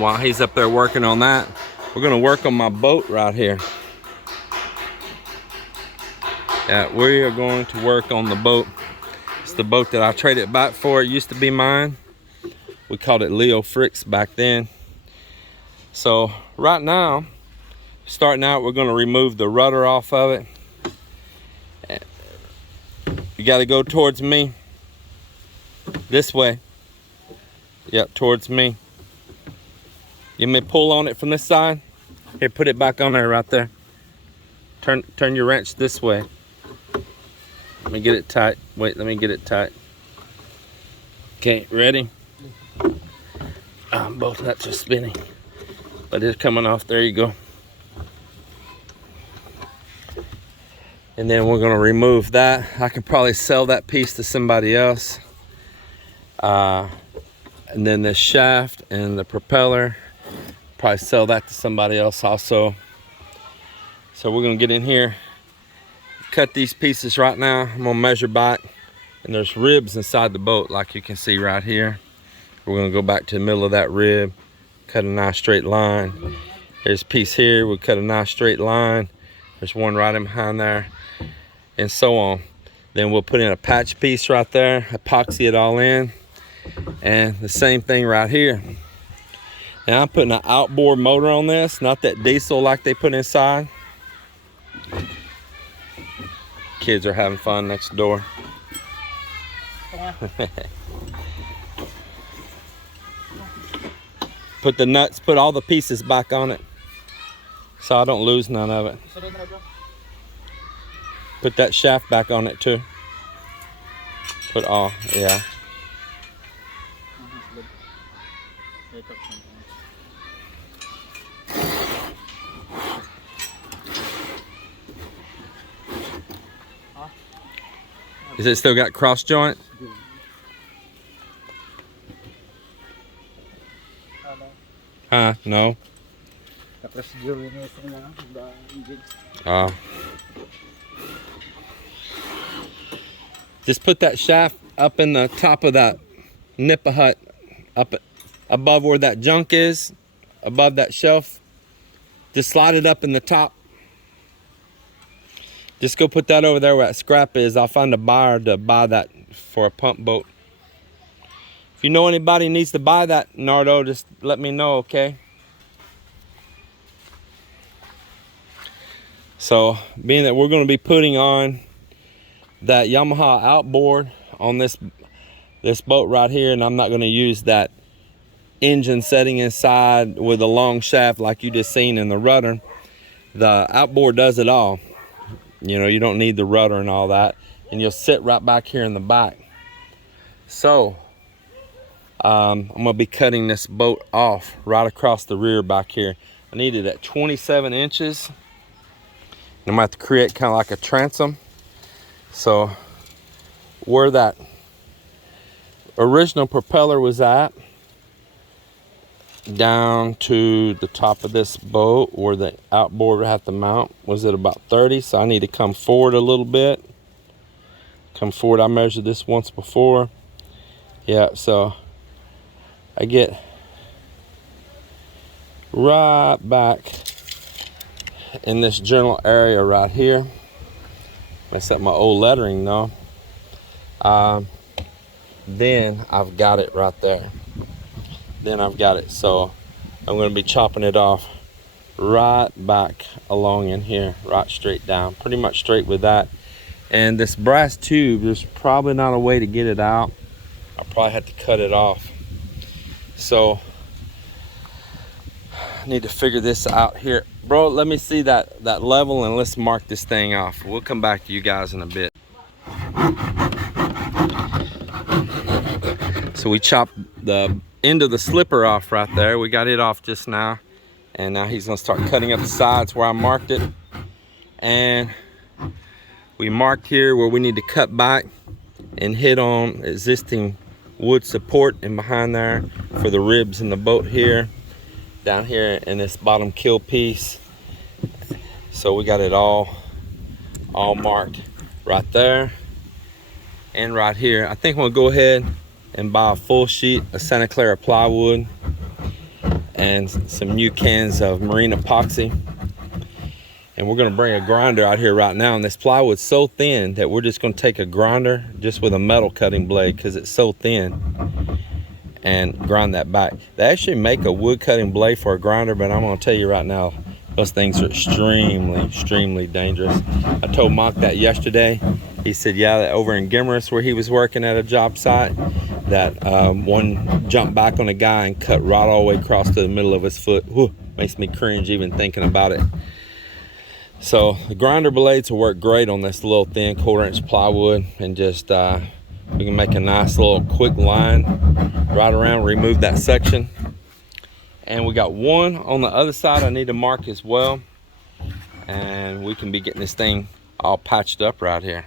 while he's up there working on that, we're gonna work on my boat right here. Yeah, we are going to work on the boat. It's the boat that I traded back for. It used to be mine. We called it Leo Fricks back then. So right now, starting out, we're gonna remove the rudder off of it. You gotta go towards me. This way. Yep, towards me. You may pull on it from this side. Here, put it back on there right there. Turn your wrench this way. Let me get it tight. Wait, let me get it tight. Okay, ready? Both nuts are spinning, but it's coming off. There you go. And then we're gonna remove that. I can probably sell that piece to somebody else. And then the shaft and the propeller, probably sell that to somebody else also. So we're gonna get in here, cut these pieces right now. I'm gonna measure back, and there's ribs inside the boat like you can see right here. We're gonna go back to the middle of that rib, cut a nice straight line. There's a piece here, we'll cut a nice straight line. There's one right in behind there, and so on. Then we'll put in a patch piece right there, epoxy it all in, and the same thing right here. Now I'm putting an outboard motor on this, not that diesel like they put inside. Kids are having fun next door. Put the nuts, put all the pieces back on it so I don't lose none of it. Put that shaft back on it too. Put all, yeah. Is it still got cross joint? No. Just put that shaft up in the top of that nippa hut, up above where that junk is, above that shelf. Just slide it up in the top. Just go put that over there where that scrap is. I'll find a buyer to buy that for a pump boat. If you know anybody needs to buy that, Nardo, just let me know, okay? So, being that we're going to be putting on that Yamaha Outboard on this boat right here, and I'm not going to use that engine setting inside with a long shaft like you just seen in the rudder. The Outboard does it all. You know, you don't need the rudder and all that, and you'll sit right back here in the back. So I'm gonna be cutting this boat off right across the rear back here. I need it at 27 inches. I'm gonna have to create kind of like a transom. So where that original propeller was at, down to the top of this boat where the outboard would have to mount, was at about 30. So I need to come forward a little bit. Come forward. I measured this once before. Yeah, so I get right back in this general area right here. Mess up my old lettering though. Then I've got it right there. Then I've got it. So I'm going to be chopping it off right back along in here, right straight down, pretty much straight with that. And this brass tube, there's probably not a way to get it out. I'll probably have to cut it off. So I need to figure this out here. Bro, let me see that level, and let's mark this thing off. We'll come back to you guys in a bit. So we chopped the end of the slipper off right there. We got it off just now. And now he's gonna start cutting up the sides where I marked it. And we marked here where we need to cut back and hit on existing wood support in behind there for the ribs in the boat here, down here in this bottom kill piece. So we got it all marked right there and right here. I think we'll go ahead and buy a full sheet of Santa Clara plywood and some new cans of marine epoxy. And we're gonna bring a grinder out here right now. And this plywood's so thin that we're just gonna take a grinder just with a metal cutting blade because it's so thin, and grind that back. They actually make a wood cutting blade for a grinder, but I'm gonna tell you right now, those things are extremely dangerous. I told Mark that yesterday. He said, yeah, that over in Gimmerus where he was working at a job site, that one jumped back on a guy and cut right all the way across to the middle of his foot. Whew, makes me cringe even thinking about it. So the grinder blades will work great on this little thin 1/4-inch plywood, and just we can make a nice little quick line right around, remove that section. And we got one on the other side I need to mark as well, and we can be getting this thing all patched up right here.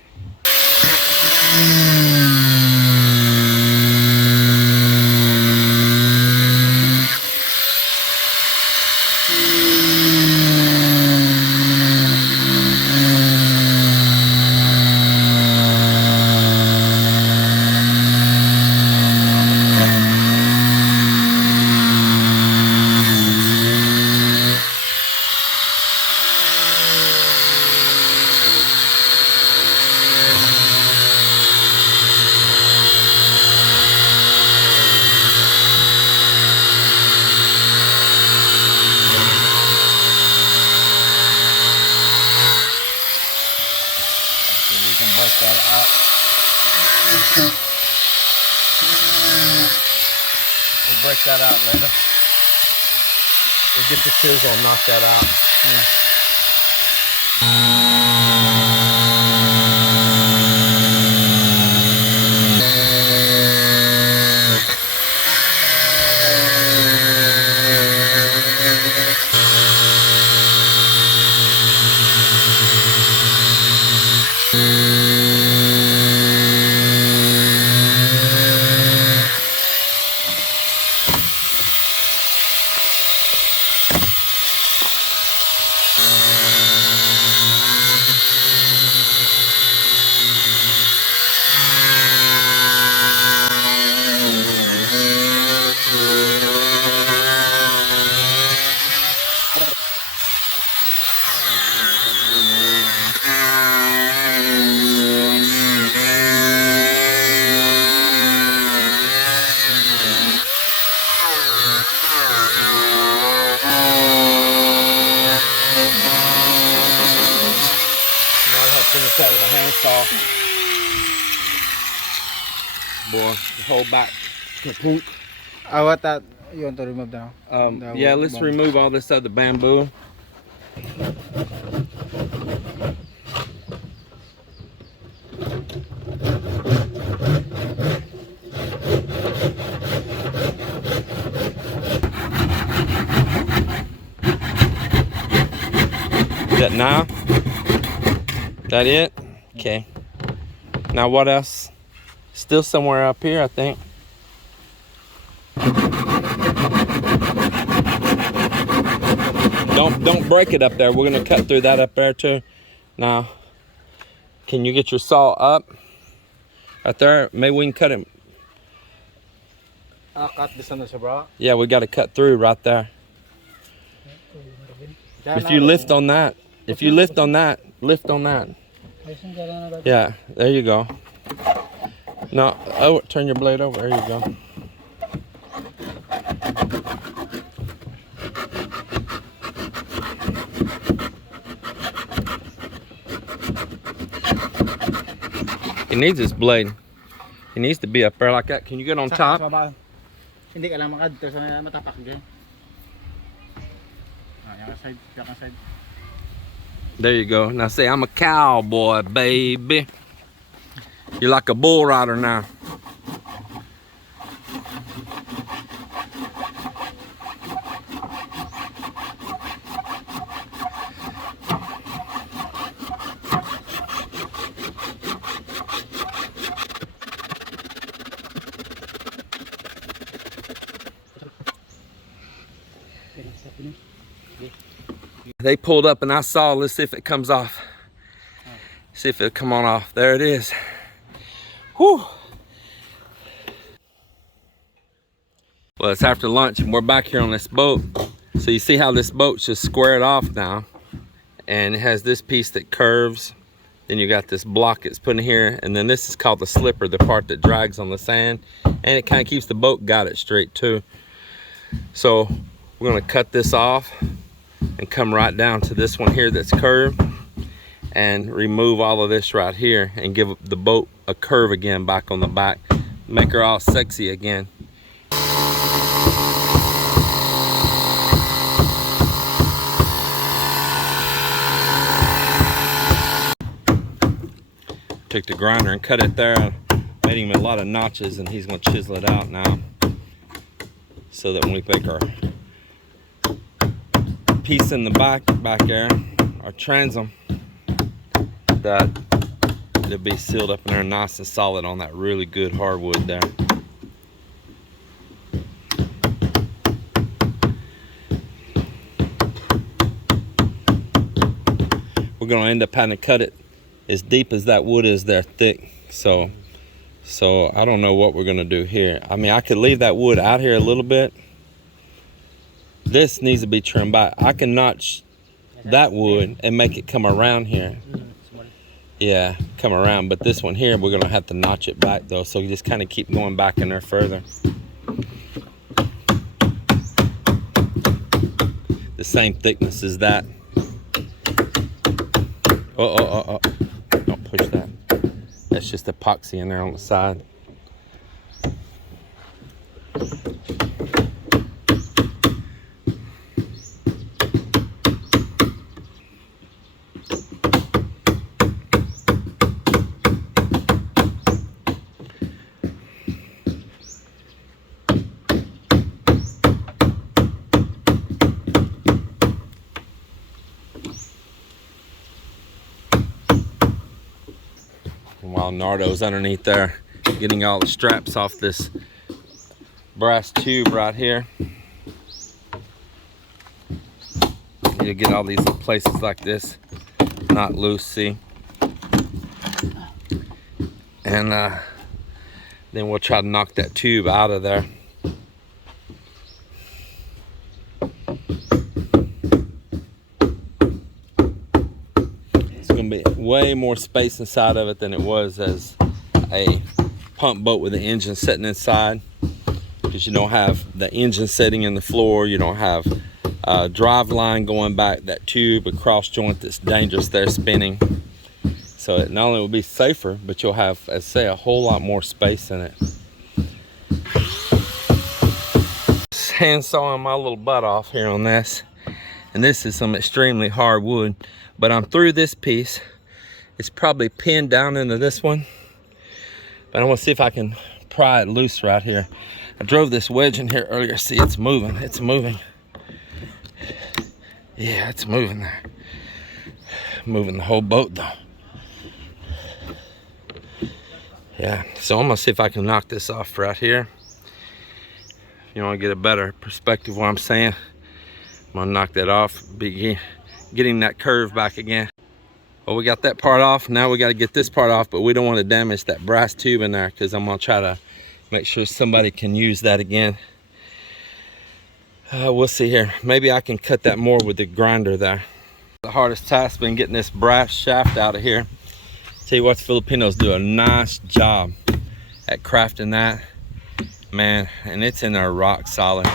We'll break that out later. We'll get the chisel and knock that out. Yeah. Finish that with a handsaw. Boy, the whole back kaput. What that you want to remove now? Yeah, let's remove all this other bamboo. That now? That it? Okay. Now what else? Still somewhere up here, I think. Don't break it up there. We're gonna cut through that up there too. Now, can you get your saw up? Right there. Maybe we can cut it. Cut this on, bro. Yeah, we got to cut through right there. If you lift on that, if you lift on that, lift on that. Yeah, there you go. No, oh, turn your blade over. There you go. He needs his blade. He needs to be up there like that. Can you get on top? Hindi ka lang makadto sa matapak dyan. Yung side, yung side. There you go. Now say, I'm a cowboy, baby. You're like a bull rider now. They pulled up and I saw, let's see if it comes off. See if it'll come on off. There it is. Whew. Well, it's after lunch and we're back here on this boat. So you see how this boat's just squared off now, and it has this piece that curves. Then you got this block it's put in here, and then this is called the slipper, the part that drags on the sand, and it kind of keeps the boat got it straight too. So we're gonna cut this off and come right down to this one here that's curved, and remove all of this right here and give the boat a curve again back on the back, make her all sexy again. Took the grinder and cut it there, made him a lot of notches, and he's gonna chisel it out now so that when we make our piece in the back there, our transom, that it'll be sealed up in there nice and solid on that really good hardwood there. We're gonna end up having to cut it as deep as that wood is there thick. So I don't know what we're gonna do here. I mean, I could leave that wood out here a little bit. This needs to be trimmed back. I can notch that wood and make it come around here. Yeah, come around, but this one here, we're gonna have to notch it back though. So you just kind of keep going back in there further. The same thickness as that. Oh. Don't push that. That's just epoxy in there on the side. While Nardo's underneath there getting all the straps off this brass tube right here, you get all these places like this not loose, see, and then we'll try to knock that tube out of there. Be way more space inside of it than it was as a pump boat with the engine sitting inside, because you don't have the engine sitting in the floor, you don't have a drive line going back, that tube, a cross joint that's dangerous there spinning. So it not only will be safer, but you'll have, as I say, a whole lot more space in it. Hand sawing my little butt off here on this, and this is some extremely hard wood. But I'm through this piece. It's probably pinned down into this one, but I'm gonna see if I can pry it loose right here. I drove this wedge in here earlier. See, it's moving. It's moving. Yeah, it's moving there. Moving the whole boat though. Yeah, so I'm gonna see if I can knock this off right here. If you want to get a better perspective of what I'm saying, I'm gonna knock that off. Getting that curve back again. Well, we got that part off. Now we got to get this part off, but we don't want to damage that brass tube in there, because I'm gonna try to make sure somebody can use that again. We'll see here. Maybe I can cut that more with the grinder there. The hardest task been getting this brass shaft out of here. Tell you what, the Filipinos do a nice job at crafting that, man, and it's in there rock solid.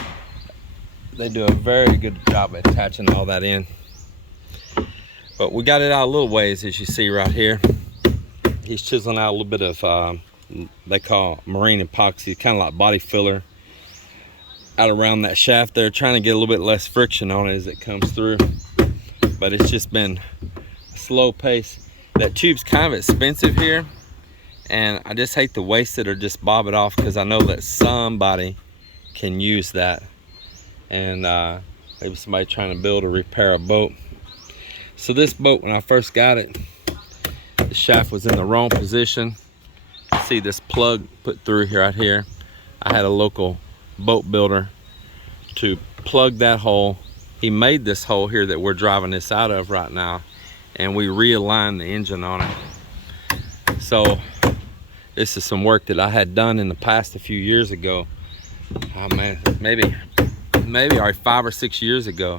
They do a very good job at attaching all that in. But we got it out a little ways, as you see right here. He's chiseling out a little bit of, they call marine epoxy, kind of like body filler, out around that shaft there, trying to get a little bit less friction on it as it comes through. But it's just been a slow pace. That tube's kind of expensive here, and I just hate to waste it or just bob it off, because I know that somebody can use that. And maybe somebody trying to build or repair a boat. So this boat, when I first got it, the shaft was in the wrong position. See this plug put through here right here. I had a local boat builder to plug that hole. He made this hole here that we're driving this out of right now, and we realigned the engine on it. So this is some work that I had done in the past a few years ago Oh man, maybe like 5 or 6 years ago.